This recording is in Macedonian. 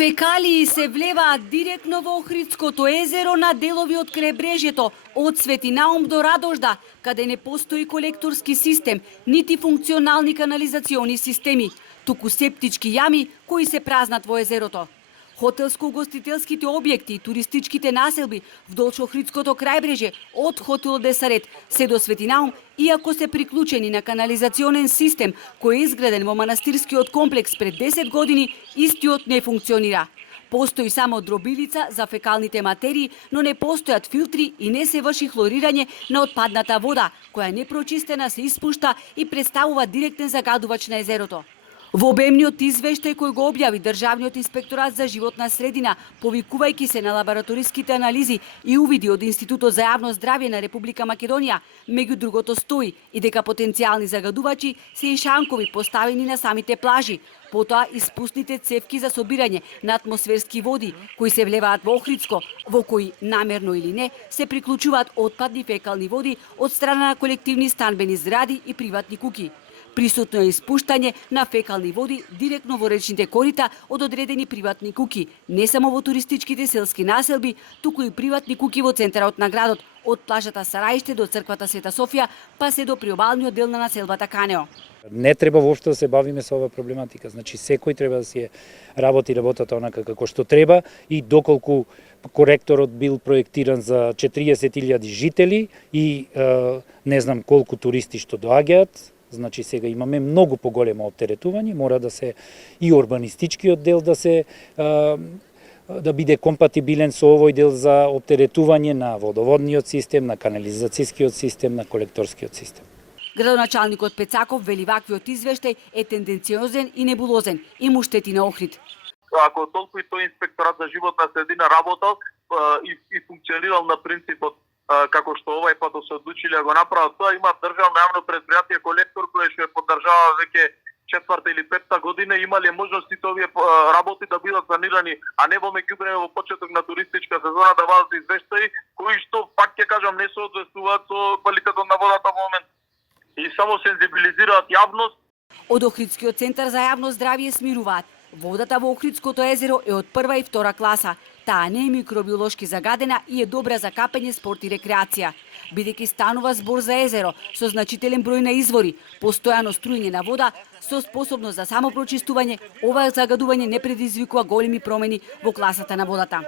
Фекалии се влеваат директно во Охридското езеро на делови од кребрежето, од Светинаум до Радожда, каде не постои колекторски систем, нити функционални канализациони системи, туку септички јами кои се празнат во езерото. Хотелско-угостителските објекти и туристичките населби вдолж Охридското крајбреже од хотелот Десарет се до Светинаум, иако се приклучени на канализационен систем кој е изграден во манастирскиот комплекс пред 10 години, истиот не функционира. Постои само дробилица за фекалните материи, но не постојат филтри и не се врши хлорирање на отпадната вода, која непрочистена се испушта и представува директен загадувач на езерото. Во обемниот извештај кој го објави Државниот инспекторат за животна средина, повикувајќи се на лабораториските анализи и увиди од Институтот за јавно здравје на Република Македонија, меѓу другото стои и дека потенцијални загадувачи се и шанкови поставени на самите плажи, потоа испусните цевки за собирање на атмосферски води кои се влеваат во Охридско, во кои намерно или не се приклучуваат отпадни фекални води од страна на колективни станбени згради и приватни куќи. Присутно е испуштање на фекални води директно во речните корита од одредени приватни куќи, не само во туристичките селски населби, туку и приватни куќи во центарот на градот, од плажата Сараиште до црквата Света Софија, па се до приобалниот дел на населбата Канео. Не треба воопшто да се бавиме со оваа проблематика. Значи секој треба да си работи работата онака како што треба и доколку коректорот бил проектиран за 40.000 жители и не знам колку туристи што доаѓаат, значи сега имаме многу поголемо оптеретување, мора да се и урбанистичкиот дел да биде компатибилен со овој дел за оптеретување на водоводниот систем, на канализацијскиот систем, на колекторскиот систем. Градоначалникот Пецаков вели ваквиот извештај е тенденциозен и небулозен и му штети на Охрид. Ако толку и тој инспекторат за животна средина работел и функционирал на принципот како што овај пат се одлучиле да го направат тоа, има државно јавно предпријатие колектор кое што е поддржава веќе 4-та или 5-та година, имале можностите овие работи да бидат санирани, а не во меѓувреме во почеток на туристичка сезона да бидат извештаи кои што пак ќе кажам не соодветствуваат со квалитетот на водата во момент и само сензибилизираат јавност. Од Охридскиот центар за јавно здравје смируваат. Водата во Охридското езеро е од прва и втора класа. Таа не е микробиолошки загадена и е добра за капење, спорт и рекреација. Бидејќи станува збор за езеро со значителен број на извори, постојано струјење на вода со способност за самопрочистување, ова загадување не предизвикува големи промени во класата на водата.